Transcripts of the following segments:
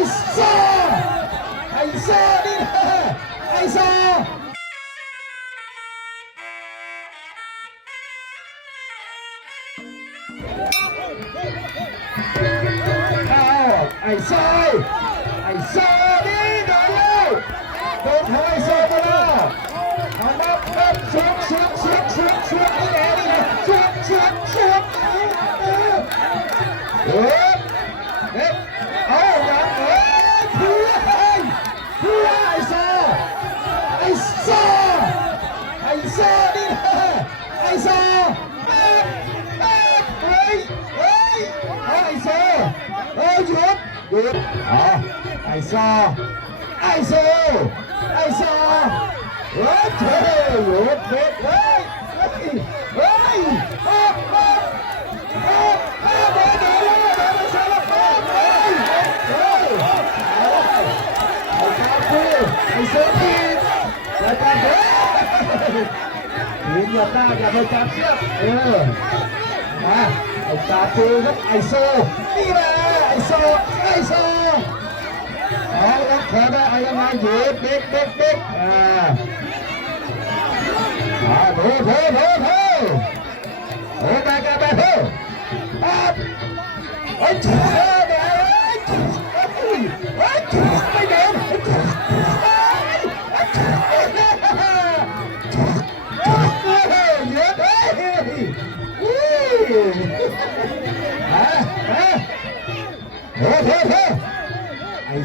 Isa! Isa! Isa! 哎爱！哎骚，厉害！都靠哎骚了，他妈的，冲冲冲冲冲冲冲起！冲冲冲！哎哎，哎，好，哎，ai sơ ai chuột chuột à ai sơ ai sơ ai sơ ớt thế chuột chuột đấy đấy ớt ớt ớt ớt ớt Hãy subscribe cho kênh Ghiền Mì Gõ Để không bỏ lỡ những video hấp dẫn ตาตูครับไอโซนี่แหละไอโซไอโซเอาครับขอได้เอายัมางอยู่เด็กเด็กเด็กอ่าอ่าโถโถโถโถโอ้ไปกันไปเถอะปั๊บอ้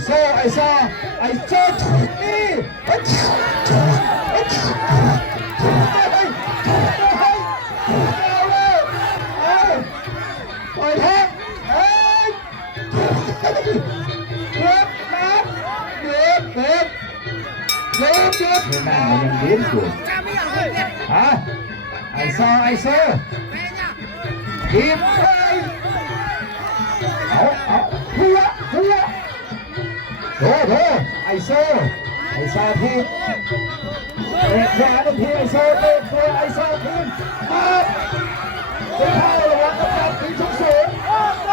so I saw I saw me Việt Nam là nhân biến của hả ai sao ai sơ kiếm ơi โถโถไอโซไอซาทีมเตะขวาหนึ่งทีไอโซเตะขวาไอโซทีมปั๊บเจ้าเข้าระวังกระตับทีมสูงสูง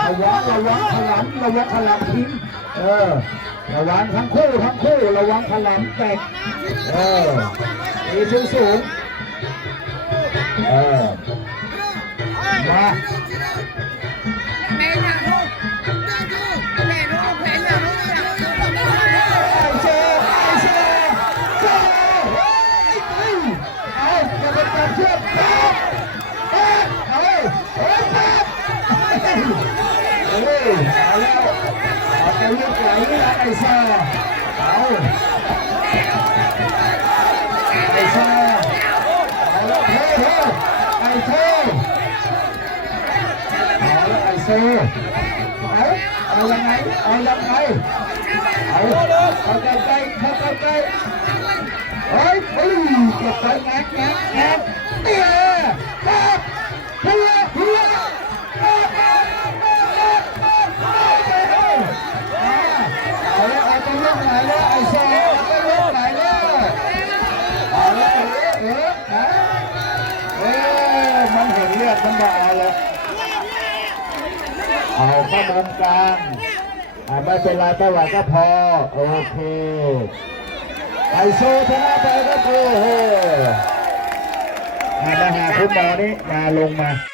ระวังระวังพลังระวังพลังทีมเออระวังทั้งคู่ทั้งคู่ระวังพลังแตกเออทีมสูงสูงเออมา ini Aisa. Tahu. Aisa. Ayo, ayo, Aisa. Ayo, Aisa. Ayo, ayam ai, ayam ai. Ayo, pakai kai, pakai kai. Oi, oi, pakai ngak ngak ngak. ดมันบอกเอาเลยเอาข้ามุมกลางไม่เป็นไรไม่ไหวก็พอ โอเคไอโซชนะไปก็โอ้โหมาหาคุณหมอนี่มาลงมา